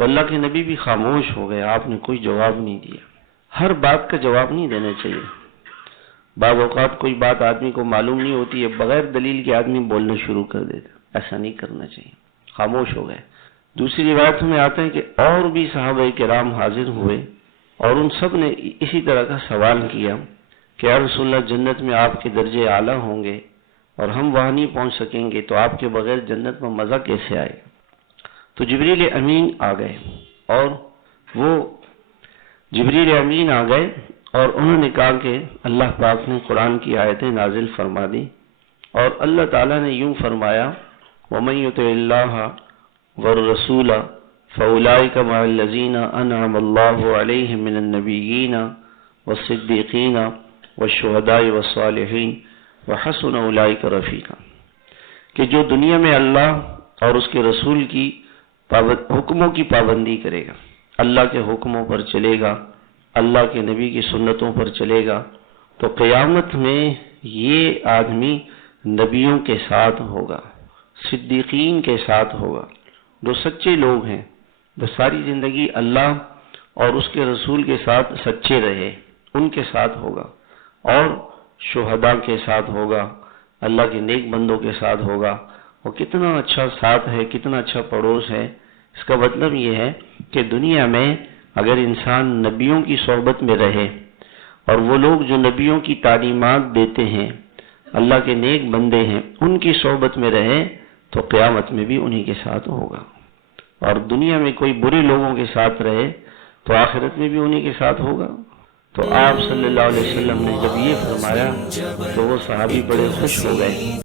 تو اللہ کے نبی بھی خاموش ہو گئے، آپ نے کوئی جواب نہیں دیا۔ ہر بات کا جواب نہیں دینا چاہیے۔ بعض اوقات کوئی بات آدمی کو معلوم نہیں ہوتی ہے، بغیر دلیل کے آدمی بولنا شروع کر دیتا، ایسا نہیں کرنا چاہیے، خاموش ہو گئے۔ دوسری روایت میں آتا ہے کہ اور بھی صحابہ کرام حاضر ہوئے اور ان سب نے اسی طرح کا سوال کیا کہ یا رسول اللہ، جنت میں آپ کے درجے اعلیٰ ہوں گے اور ہم وہاں نہیں پہنچ سکیں گے، تو آپ کے بغیر جنت میں مزہ کیسے آئے گا؟ تو جبریل امین آ گئے، اور وہ جبریل امین آ گئے اور انہوں نے کہا کہ اللہ پاک نے قرآن کی آیتیں نازل فرما دی، اور اللہ تعالیٰ نے یوں فرمایا وَمَن يُطِعِ اللَّهَ وَالرَّسُولَ فَأُولَٰئِكَ مَعَ الَّذِينَ أَنْعَمَ اللَّهُ عَلَيْهِم مِّنَ النَّبِيِّينَ وَالصِّدِّيقِينَ وَالشُّهَدَاءِ وَالصَّالِحِينَ وَحَسُنَ أُولَٰئِكَ رَفِيقًا، کہ جو دنیا میں اللہ اور اس کے رسول کی حکموں کی پابندی کرے گا، اللہ کے حکموں پر چلے گا، اللہ کے نبی کی سنتوں پر چلے گا، تو قیامت میں یہ آدمی نبیوں کے ساتھ ہوگا، صدیقین کے ساتھ ہوگا، جو سچے لوگ ہیں، جو ساری زندگی اللہ اور اس کے رسول کے ساتھ سچے رہے، ان کے ساتھ ہوگا، اور شہداء کے ساتھ ہوگا، اللہ کے نیک بندوں کے ساتھ ہوگا۔ وہ کتنا اچھا ساتھ ہے، کتنا اچھا پڑوس ہے۔ اس کا مطلب یہ ہے کہ دنیا میں اگر انسان نبیوں کی صحبت میں رہے اور وہ لوگ جو نبیوں کی تعلیمات دیتے ہیں، اللہ کے نیک بندے ہیں، ان کی صحبت میں رہے تو قیامت میں بھی انہی کے ساتھ ہوگا، اور دنیا میں کوئی برے لوگوں کے ساتھ رہے تو آخرت میں بھی انہی کے ساتھ ہوگا۔ تو آپ صلی اللہ علیہ وسلم نے جب یہ فرمایا تو وہ صحابی بڑے خوش ہو گئے۔